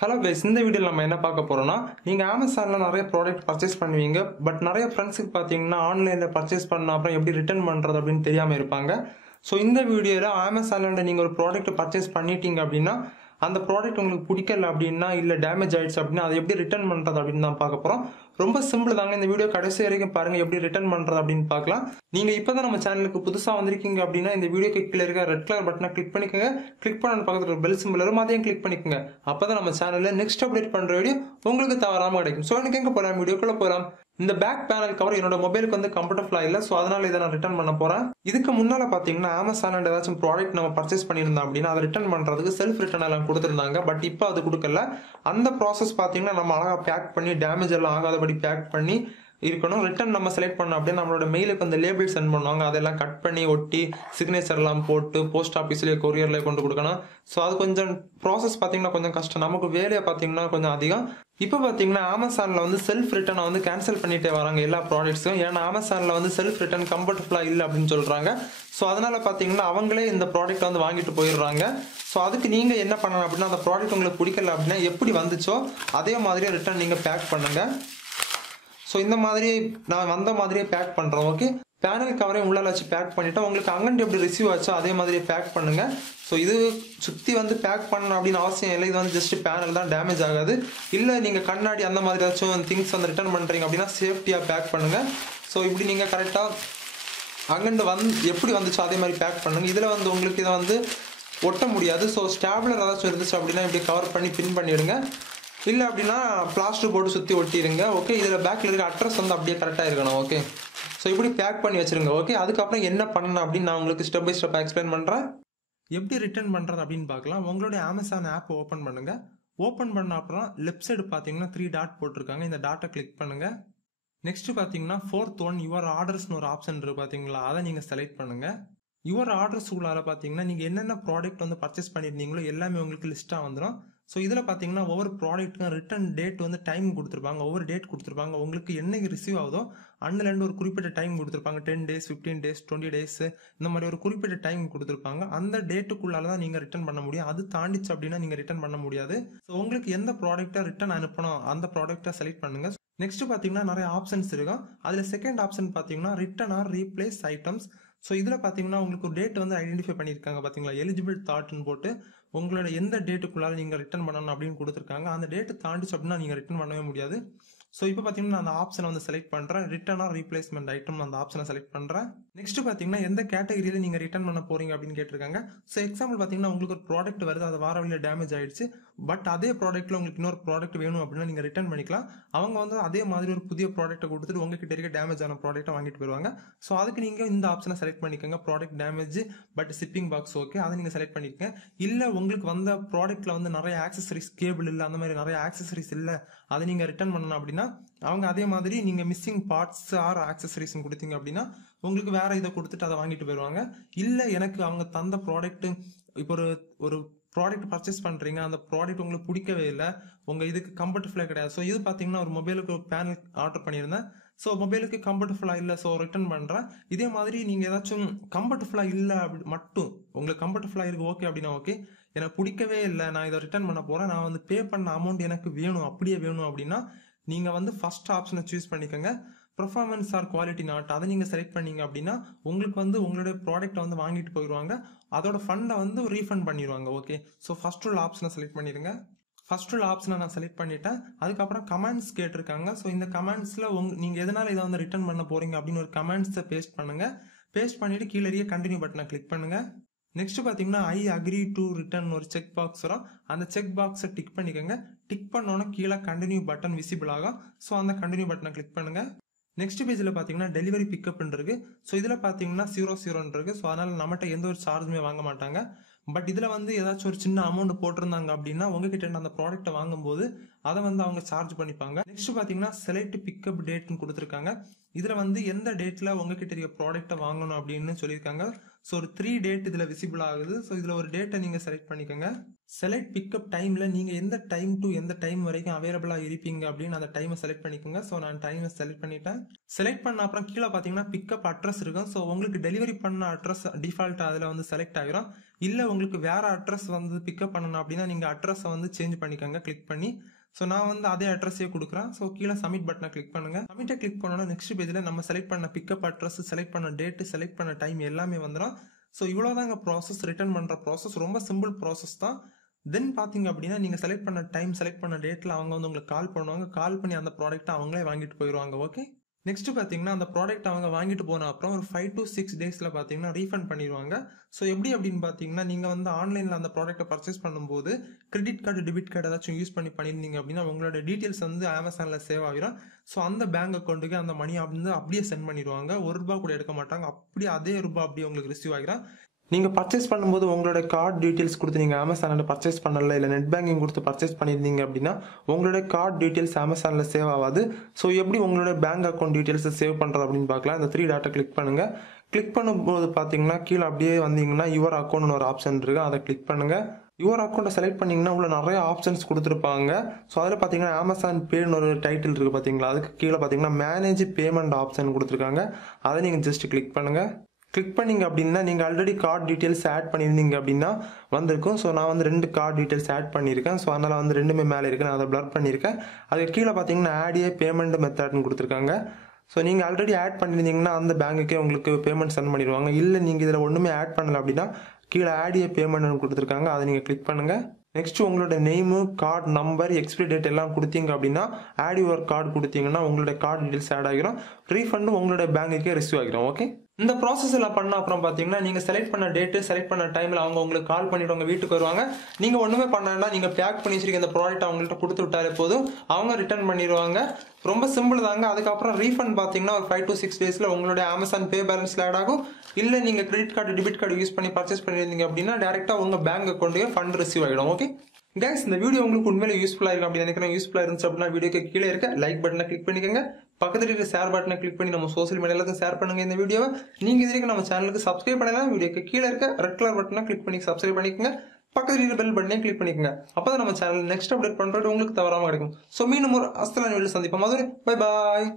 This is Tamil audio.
ஹலோ கைஸ், இந்த வீடியோவில் நம்ம என்ன பார்க்க போறோம்னா, நீங்க அமேசான்ல நிறைய ப்ராடக்ட் பர்ச்சேஸ் பண்ணுவீங்க. பட் நிறைய ஃப்ரெண்ட்ஸுக்கு பார்த்தீங்கன்னா ஆன்லைன்ல பர்ச்சேஸ் பண்ண அப்புறம் எப்படி ரிட்டர்ன் பண்றது அப்படின்னு தெரியாம இருப்பாங்க. ஸோ இந்த வீடியோவில் அமேசான்ல நீங்க ஒரு ப்ராடக்ட் பர்ச்சேஸ் பண்ணிட்டீங்க அப்படின்னா, அந்த ப்ராடக்ட் உங்களுக்கு பிடிக்கல அப்படின்னா, இல்லை டேமேஜ் ஆயிடுச்சு அப்படின்னா அதை எப்படி ரிட்டர்ன் பண்றது அப்படின்னு தான் பார்க்க போறோம். ரொம்ப சிம்பிள் தாங்க. இந்த வீடியோ கடைசி வரைக்கும் பாருங்க, எப்படி ரிட்டர்ன் பண்றது அப்படின்னு பார்க்கலாம். நீங்க இப்பதான் நம்ம சேனலுக்கு புதுசா வந்திருக்கீங்க அப்படின்னா இந்த வீடியோக்கு கீழே இருக்க ரெட் கலர் பட்டனை கிளிக் பண்ணிக்கோங்க. கிளிக் பண்ண பக்கத்துல ஒரு பெல் சிம்பிள் வரும், அதையும் கிளிக் பண்ணிக்கோங்க. அப்பதான் நம்ம சேனல்ல நெக்ஸ்ட் அப்டேட் பண்ற வீடியோ உங்களுக்கு தவறாம கிடைக்கும். ஸோ எனக்கு எங்க போலாம், வீடியோக்குள்ள போலாம். இந்த பேக் பேனல் கவர் என்னோட மொபைலுக்கு வந்து கம்ஃபர்டபுளா இல்ல, சோ அதனால இதை நான் ரிட்டர்ன் பண்ண போறேன். இதுக்கு முன்னால பாத்தீங்கன்னா அமேசான்ல ஏதாச்சும் ப்ராடக்ட் நம்ம பர்ச்சேஸ் பண்ணியிருந்தோம் அப்படின்னா அதை ரிட்டர்ன் பண்றதுக்கு செல்ஃப் ரிட்டர்ன் எல்லாம் கொடுத்திருந்தாங்க. பட் இப்போ அது கொடுக்கல. அந்த ப்ராசஸ் பாத்தீங்கன்னா நம்ம அழகா பேக் பண்ணி டேமேஜ் எல்லாம் ஆகாதபடி பேக் பண்ணி இருக்கணும். ரிட்டர்ன் நம்ம செலக்ட் பண்ணோம் அப்படின்னா நம்மளோட மெயிலுக்கு அந்த லேபிள் சென்ட் பண்ணுவாங்க. அதெல்லாம் கட் பண்ணி ஒட்டி சிக்னேச்சர் எல்லாம் போட்டு போஸ்ட் ஆஃபீஸ்லேயே கொரியர்லேயே கொண்டு கொடுக்கணும். ஸோ அது கொஞ்சம் ப்ராசஸ் பார்த்தீங்கன்னா கொஞ்சம் கஷ்டம். நமக்கு வேலையை பார்த்தீங்கன்னா கொஞ்சம் அதிகம். இப்போ பார்த்தீங்கன்னா அமேசானில் வந்து செல்ஃப் ரிட்டர்னை வந்து கேன்சல் பண்ணிட்டே வராங்க எல்லா ப்ராடக்ட்ஸும். ஏன்னா அமேசானில் வந்து செல்ஃப் ரிட்டர்ன் கம்ஃபர்டபுளாக இல்லை அப்படின்னு சொல்கிறாங்க. ஸோ அதனால பார்த்தீங்கன்னா அவங்களே இந்த ப்ராடக்ட் வந்து வாங்கிட்டு போயிடுறாங்க. ஸோ அதுக்கு நீங்கள் என்ன பண்ணணும் அப்படின்னா, அந்த ப்ராடக்ட் உங்களுக்கு பிடிக்கல அப்படின்னா எப்படி வந்துச்சோ அதே மாதிரியே ரிட்டர்ன் நீங்கள் பேக் பண்ணுங்க. ஸோ இந்த மாதிரி நான் வந்த மாதிரியே பேக் பண்ணுறோம். ஓகே, பேனல் கவரையும் உள்ளால வச்சு பேக் பண்ணிட்டோம். உங்களுக்கு அங்கன்ட்டு எப்படி ரிசீவ் ஆச்சோ அதே மாதிரியே பேக் பண்ணுங்க. ஸோ இது சுற்றி வந்து பேக் பண்ணணும் அப்படின்னு அவசியம் இல்லை. இது வந்து ஜஸ்ட் பேனல் தான், டேமேஜ் ஆகாது. இல்லை நீங்கள் கண்ணாடி அந்த மாதிரி ஏதாச்சும் திங்ஸ் வந்து ரிட்டர்ன் பண்ணுறீங்க அப்படின்னா சேஃப்டியாக பேக் பண்ணுங்க. ஸோ இப்படி நீங்கள் கரெக்டாக அங்கன்ட்டு எப்படி வந்துச்சோ அதே மாதிரி பேக் பண்ணுங்க. இதில் வந்து உங்களுக்கு இதை வந்து ஒட்ட முடியாது. ஸோ ஸ்டாப்லர் ஏதாச்சும் இருந்துச்சு அப்படின்னா இப்படி கவர் பண்ணி பின் பண்ணிடுங்க. இல்லை அப்படின்னா பிளாஸ்டர் போட்டு சுற்றி ஒட்டிடுங்க. ஓகே, இதில் பேக்கில் இருக்க அட்ரஸ் வந்து அப்படியே கரெக்டாக இருக்கணும். ஓகே, ஸோ இப்படி பேக் பண்ணி வச்சுருங்க. ஓகே, அதுக்கப்புறம் என்ன பண்ணணும் அப்படின்னு நான் உங்களுக்கு ஸ்டெப் பை ஸ்டெப்பாக எக்ஸ்பிளைன் பண்ணுறேன். எப்படி ரிட்டர்ன் பண்ணுறது அப்படின்னு பார்க்கலாம். உங்களுடைய அமேசான் ஆப் ஓப்பன் பண்ணுங்கள். ஓப்பன் பண்ண அப்புறம் லெஃப்ட் சைடு பார்த்தீங்கன்னா 3 டாட் போட்டிருக்காங்க. இந்த டாட்டை கிளிக் பண்ணுங்கள். நெக்ஸ்ட் பார்த்தீங்கன்னா 4th ஒன் யுவர் ஆர்டர்ஸ்னு ஒரு ஆப்ஷன் இருக்குது பார்த்தீங்களா, அதை நீங்கள் செலக்ட் பண்ணுங்கள். யுவர் ஆர்டர்ஸ் உள்ளார பார்த்தீங்கன்னா நீங்கள் என்னென்ன ப்ராடக்ட் வந்து பர்ச்சேஸ் பண்ணியிருந்தீங்களோ எல்லாமே உங்களுக்கு லிஸ்ட்டாக வந்துடும். ஸோ இதில் பார்த்தீங்கன்னா ஒவ்வொரு ப்ராடக்ட்டுக்கும் ரிட்டர்ன் டேட் வந்து டைம் கொடுத்துருப்பாங்க. ஒவ்வொரு டேட் கொடுத்துருப்பாங்க. உங்களுக்கு என்னைக்கு ரிசீவ் ஆகுதோ அன்னிலேருந்து ஒரு குறிப்பிட்ட டைம் கொடுத்துருப்பாங்க. 10 days, 15 days, 20 days இந்த மாதிரி ஒரு குறிப்பிட்ட டைம் கொடுத்துருப்பாங்க. அந்த டேட்டுக்குள்ளால தான் நீங்கள் ரிட்டர்ன் பண்ண முடியும். அது தாண்டிச்சு அப்படின்னா நீங்கள் ரிட்டர்ன் பண்ண முடியாது. ஸோ உங்களுக்கு எந்த ப்ராடக்ட்டை ரிட்டர்ன் அனுப்பணும் அந்த ப்ராடக்ட்டை செலக்ட் பண்ணுங்க. நெக்ஸ்ட் பார்த்தீங்கன்னா நிறைய ஆப்ஷன்ஸ் இருக்கும். அதில் செகண்ட் ஆப்ஷன் பார்த்தீங்கன்னா return R replace items. So இதில் பார்த்தீங்கன்னா உங்களுக்கு ஒரு டேட் வந்து ஐடென்டிஃபை பண்ணியிருக்காங்க பார்த்தீங்களா, எலிஜிபிள் தாட்னு போட்டு உங்களோட எந்த டேட்டுக்குள்ளால நீங்கள் ரிட்டர்ன் பண்ணணும் அப்படின்னு கொடுத்துருக்காங்க. அந்த டேட்டு தாண்டிச்சு அப்படின்னா நீங்கள் ரிட்டர்ன் பண்ணவே முடியாது. ஸோ இப்போ பார்த்தீங்கன்னா நான் அந்த ஆப்ஷனை வந்து செலக்ட் பண்ணுறேன். ரிட்டர்ன் ஆர் ரீப்ளேஸ்மெண்ட் ஐட்டம் அந்த ஆப்ஷனை செலக்ட் பண்ணுறேன். நெக்ஸ்ட் பார்த்தீங்கன்னா எந்த கேட்டகரியில் நீங்கள் ரிட்டர்ன் பண்ண போறீங்க அப்படின்னு கேட்டிருக்காங்க. ஸோ எக்ஸாம்பிள் பார்த்தீங்கன்னா உங்களுக்கு ஒரு ப்ராடக்ட் வருது, அது வார வழியில் டேமேஜ் ஆயிடுச்சு. பட் அதே ப்ராடக்ட்டில் உங்களுக்கு இன்னொரு ப்ராடக்ட் வேணும் அப்படின்னா நீங்கள் ரிட்டர்ன் பண்ணிக்கலாம். அவங்க வந்து அதே மாதிரி ஒரு புதிய ப்ராடக்ட்டை கொடுத்துட்டு உங்ககிட்ட இருக்க டேமேஜ் ஆன ப்ராடக்ட்டை வாங்கிட்டு போயிடுவாங்க. ஸோ அதுக்கு நீங்கள் இந்த ஆப்ஷனை செலக்ட் பண்ணிக்கோங்க. Product damage but shipping box okay, அதை நீங்கள் செலக்ட் பண்ணிக்கங்க. இல்லை உங்களுக்கு வந்த ப்ராடக்ட்டில் வந்து நிறைய ஆக்சசரிஸ், கேபிள் இல்லை, அந்த மாதிரி நிறைய ஆக்சசரிஸ் இல்லை, அதை நீங்கள் ரிட்டர்ன் பண்ணணும் அப்படின்னா அவங்க அதே மாதிரி நீங்கள் மிஸ்ஸிங் பார்ட்ஸ் ஆர் ஆக்சசரிஸ் கொடுத்தீங்க அப்படின்னா உங்களுக்கு வேற இதை கொடுத்துட்டு அதை வாங்கிட்டு போயிடுவாங்க. இல்லை எனக்கு அவங்க தந்த ப்ராடக்ட், இப்போ ஒரு ப்ராடக்ட் பர்ச்சேஸ் பண்ணுறீங்க, அந்த ப்ராடக்ட் உங்களுக்கு பிடிக்கவே இல்லை, உங்கள் இதுக்கு கம்ஃபர்டபுளாக கிடையாது. ஸோ இது பார்த்தீங்கன்னா ஒரு மொபைலுக்கு ஒரு பேனல் ஆர்டர் பண்ணியிருந்தேன். ஸோ மொபைலுக்கு கம்ஃபர்டபுளாக இல்லை, ஸோ ரிட்டர்ன் பண்ணுறேன். இதே மாதிரி நீங்கள் ஏதாச்சும் கம்ஃபர்டபுளாக இல்லை அப்படி மட்டும் உங்களுக்கு கம்ஃபர்டபுளாக இருக்குது ஓகே அப்படின்னா ஓகே, எனக்கு பிடிக்கவே இல்லை, நான் இதை ரிட்டர்ன் பண்ண போகிறேன், நான் வந்து பே பண்ண அமௌண்ட் எனக்கு வேணும், அப்படியே வேணும் அப்படின்னா நீங்கள் வந்து ஃபர்ஸ்ட் ஆப்ஷனை சூஸ் பண்ணிக்கோங்க. பெர்ஃபார்மன்ஸ் ஆர் குவாலிட்டி நாட், அதை நீங்கள் செலக்ட் பண்ணீங்க அப்படின்னா உங்களுக்கு வந்து உங்களுடைய ப்ராடக்ட்டை வந்து வாங்கிட்டு போயிடுவாங்க. அதோட ஃபண்டை வந்து ரீஃபண்ட் பண்ணிடுவாங்க. ஓகே, ஸோ ஃபர்ஸ்ட் உள்ள ஆப்ஷனை செலக்ட் பண்ணிடுங்க. ஃபர்ஸ்ட் உள்ள ஆப்ஷனை நான் செலக்ட் பண்ணிட்டேன். அதுக்கப்புறம் கமெண்ட்ஸ் கேட்டிருக்காங்க. ஸோ இந்த கமெண்ட்ஸில் நீங்கள் எதனால இதை வந்து ரிட்டர்ன் பண்ண போறீங்க அப்படின்னு ஒரு கமெண்ட்ஸை பேஸ்ட் பண்ணுங்க. பேஸ்ட் பண்ணிட்டு கீழே கண்டினியூ பட்டனை கிளிக் பண்ணுங்க. நெக்ஸ்ட் பார்த்தீங்கன்னா ஐ அக்ரி டு ரிட்டர்ன் ஒரு செக் பாக்ஸ் வரும். அந்த செக் பாக்ஸை டிக் பண்ணிக்கோங்க. டிக் பண்ணோன்னா கீழே கண்டினியூ பட்டன் விசிபிள் ஆகும். ஸோ அந்த கண்டினியூ பட்டனை கிளிக் பண்ணுங்க. நெக்ஸ்ட் பேஜில் பார்த்தீங்கன்னா டெலிவரி பிக்கப் இருக்கு. ஸோ இதில் பார்த்தீங்கன்னா 00 இருக்கு. ஸோ அதனால நம்மகிட்ட எந்த ஒரு சார்ஜுமே வாங்க மாட்டாங்க. பட் இதில் வந்து ஏதாச்சும் ஒரு சின்ன அமௌண்ட் போட்டிருந்தாங்க அப்படின்னா உங்ககிட்ட அந்த ப்ராடக்ட்டை வாங்கும்போது அதை வந்து அவங்க சார்ஜ் பண்ணிப்பாங்க. நெக்ஸ்ட் பார்த்தீங்கன்னா செலக்ட் பிக்கப் டேட்னு கொடுத்துருக்காங்க. இதில் வந்து எந்த டேட்டில் உங்ககிட்ட இருக்க ப்ராடக்ட்டை வாங்கணும் அப்படின்னு சொல்லியிருக்காங்க. ஸோ ஒரு 3 டேட் இதில் விசிபிள் ஆகுது. ஸோ இதில் ஒரு டேட்டை நீங்கள் செலக்ட் பண்ணிக்கோங்க. செலக்ட் பிக்கப் டைமில் நீங்கள் எந்த டைம் டு எந்த டைம் வரைக்கும் அவைலபிளாக இருப்பீங்க அப்படின்னு அந்த டைமை செலக்ட் பண்ணிக்கோங்க. ஸோ நான் டைமை செலக்ட் பண்ணிட்டேன். செலக்ட் பண்ண அப்புறம் கீழே பார்த்தீங்கன்னா பிக்கப் அட்ரஸ் இருக்கும். ஸோ உங்களுக்கு டெலிவரி பண்ண அட்ரஸ் டிஃபால்ட் அதில் வந்து செலக்ட் ஆகிரும். இல்லை உங்களுக்கு வேற அட்ரஸ் வந்து பிக்கப் பண்ணணும் அப்படின்னா நீங்கள் அட்ரஸை வந்து சேஞ்ச் பண்ணிக்கோங்க கிளிக் பண்ணி. ஸோ நான் வந்து அதே அட்ரஸே கொடுக்குறேன். ஸோ கீழே சப்மிட் பட்டனை கிளிக் பண்ணுங்க. சப்மிட்டை கிளிக் பண்ணோன்னா நெக்ஸ்ட் பேஜில் நம்ம செலக்ட் பண்ண பிக்கப் அட்ரஸ், செலக்ட் பண்ண டேட்டு, செலக்ட் பண்ண டைம் எல்லாமே வந்துடும். ஸோ இவ்வளோதாங்க ப்ராசஸ். ரிட்டர்ன் பண்ணுற ப்ராசஸ் ரொம்ப சிம்பிள் ப்ராசஸ் தான். தென் பார்த்தீங்க அப்படின்னா நீங்கள் செலக்ட் பண்ண டைம், செலக்ட் பண்ண டேட்டில் அவங்க வந்து உங்களுக்கு கால் பண்ணுவாங்க. கால் பண்ணி அந்த ப்ராடக்ட்டை அவங்களே வாங்கிட்டு போயிடுவாங்க. ஓகே, நெக்ஸ்ட் பார்த்தீங்கன்னா அந்த ப்ராடக்ட் அவங்க வாங்கிட்டு போன அப்புறம் ஒரு 5 to 6 டேஸில் பார்த்தீங்கன்னா ரீஃபண்ட் பண்ணிடுவாங்க. ஸோ எப்படி அப்படின்னு பார்த்தீங்கன்னா நீங்கள் வந்து ஆன்லைனில் அந்த ப்ராடக்ட்டை பர்ச்சேஸ் பண்ணும்போது கிரெடிட் கார்டு, டெபிட் கார்டு ஏதாச்சும் யூஸ் பண்ணியிருந்தீங்க அப்படின்னா உங்களோட டீட்டெயில்ஸ் வந்து அமேசானில் சேவ் ஆகிரும். ஸோ அந்த பேங்க் அக்கௌண்ட்டுக்கு அந்த மணி வந்து அப்படியே சென்ட் பண்ணிடுவாங்க. ₹1 கூட எடுக்க மாட்டாங்க. அப்படியே அதே ரூபா அப்படியே உங்களுக்கு ரிசீவ் ஆகிரும். நீங்கள் பர்ச்சேஸ் பண்ணும்போது உங்களோட கார்டு டீட்டெயில்ஸ் கொடுத்து நீங்கள் அமேசானில் பர்ச்சேஸ் பண்ணல, இல்லை நெட் பேங்கிங் கொடுத்து பர்ச்சேஸ் பண்ணியிருந்தீங்க அப்படின்னா உங்களோட கார்டு டீட்டெயில்ஸ் அமேசானில் சேவ் ஆகாது. ஸோ எப்படி உங்களோட பேங்க் அக்கௌண்ட் டீட்டெயில்ஸை சேவ் பண்ணுறது அப்படின்னு பார்க்கலாம். இந்த 3 டாட்டை கிளிக் பண்ணுங்கள். கிளிக் பண்ணும்போது பார்த்தீங்கன்னா கீழே அப்படியே வந்தீங்கன்னா யுவர் அக்கௌண்ட்னு ஒரு ஆப்ஷன் இருக்குது. அதை கிளிக் பண்ணுங்கள். யுவர் அக்கௌண்ட்டை செலக்ட் பண்ணிங்கன்னா உள்ள நிறைய ஆப்ஷன்ஸ் கொடுத்துருப்பாங்க. ஸோ அதில் பார்த்தீங்கன்னா அமேசான் பேன்னு ஒரு டைட்டில் இருக்குது பார்த்தீங்களா, அதுக்கு கீழே பார்த்தீங்கன்னா மேனேஜ் பேமெண்ட் ஆப்ஷன் கொடுத்துருக்காங்க. அதை நீங்கள் ஜஸ்ட் கிளிக் பண்ணுங்கள். கிளிக் பண்ணிங்க அப்படின்னா நீங்கள் ஆல்ரெடி கார்டு டீட்டெயில்ஸ் ஆட் பண்ணியிருந்தீங்க அப்படின்னா வந்திருக்கும். ஸோ நான் வந்து 2 கார்டு டீட்டெயில்ஸ் ஆட் பண்ணியிருக்கேன். ஸோ அதனால் வந்து 2மே மேலே இருக்குது. நான் அதை பிளர் பண்ணியிருக்கேன். அதுக்கு கீழே பார்த்தீங்கன்னா ஆட் ஏ பேமெண்ட் மெத்தட்னு கொடுத்துருக்காங்க. ஸோ நீங்கள் ஆல்ரெடி ஆட் பண்ணியிருந்தீங்கன்னா அந்த பேங்குக்கே உங்களுக்கு பேமெண்ட் சென்ட் பண்ணிடுவாங்க. இல்லை நீங்கள் இதில் ஒன்றுமே ஆட் பண்ணலை அப்படின்னா கீழே ஆட் ஏ பேமெண்ட்னு கொடுத்துருக்காங்க. அதை நீங்கள் கிளிக் பண்ணுங்கள். நெக்ஸ்ட் உங்களோட name, card number, expiry date எல்லாம் கொடுத்தீங்க அப்படின்னா ஆட் யுவர் கார்டு கொடுத்தீங்கன்னா உங்களோட கார்டு டீட்டெயில்ஸ் ஆட் ஆகிரும். ரீஃபண்டும் உங்களோட பேங்குக்கே ரிசீவ் ஆகிரும். ஓகே, இந்த ப்ராசஸ் எல்லாம் பண்ண அப்புறம் பார்த்தீங்கன்னா நீங்கள் செலக்ட் பண்ண டேட்டு, செலக்ட் பண்ண டைமில் அவங்க உங்களுக்கு கால் பண்ணிவிடுவாங்க, வீட்டுக்கு வருவாங்க. நீங்கள் ஒன்றுமே பண்ணலன்னா நீங்கள் பேக் பண்ணி வச்சிருக்க இந்த ப்ராடக்ட் அவங்கள்ட்ட கொடுத்து விட்டாலே போதும், அவங்க ரிட்டர்ன் பண்ணிடுவாங்க. ரொம்ப சிம்பிள் தாங்க. அதுக்கப்புறம் ரீஃபண்ட் பார்த்தீங்கன்னா ஒரு 5 to 6 டேஸில் உங்களுடைய அமேசான் பே பேலன்ஸில் ஆட் ஆகும். இல்லை நீங்கள் credit card, debit card use பண்ணி பர்ச்சேஸ் பண்ணியிருந்தீங்க அப்படின்னா டேரெக்டாக உங்கள் பேங்க் அக்கௌண்ட்டுக்கு ஃபண்ட் ரிசீவ் ஆகிடும். ஓகே கைஸ், இந்த வீடியோ உங்களுக்கு உண்மையிலே யூஸ்ஃபுல்லாக இருக்கும் அப்படின்னு நினைக்கிறேன். யூஸ்ஃபுல்லாக இருந்துச்சு அப்படின்னா வீடியோக்கு கீழே இருக்க லைக் பட்டனை கிளிக் பண்ணிக்கோங்க. பக்கத்தில் இருக்க ஷேர் பட்டனை கிளிக் பண்ணி நம்ம சோசியல் மீடியாவில் ஷேர் பண்ணுங்க இந்த வீடியோவை. நீங்கள் இது வரைக்கும் நம்ம சேனலுக்கு சப்ஸ்கிரைப் பண்ணலாம். வீடியோக்கு கீழே இருக்க ரெட் கலர் பட்டனை கிளிக் பண்ணி சப்ஸ்கிரைப் பண்ணிக்கோங்க. பக்கத்தில் இருக்க பெல் பட்டனை கிளிக் பண்ணிக்கோங்க. அப்போ தான் நம்ம சேனல் நெக்ஸ்ட் அப்டேட் பண்ணுறது உங்களுக்கு தவறாமல் கிடைக்கும். ஸோ மீண்டும் ஒரு அஸ்தலான வீடியோ சந்திப்போம். Bye bye.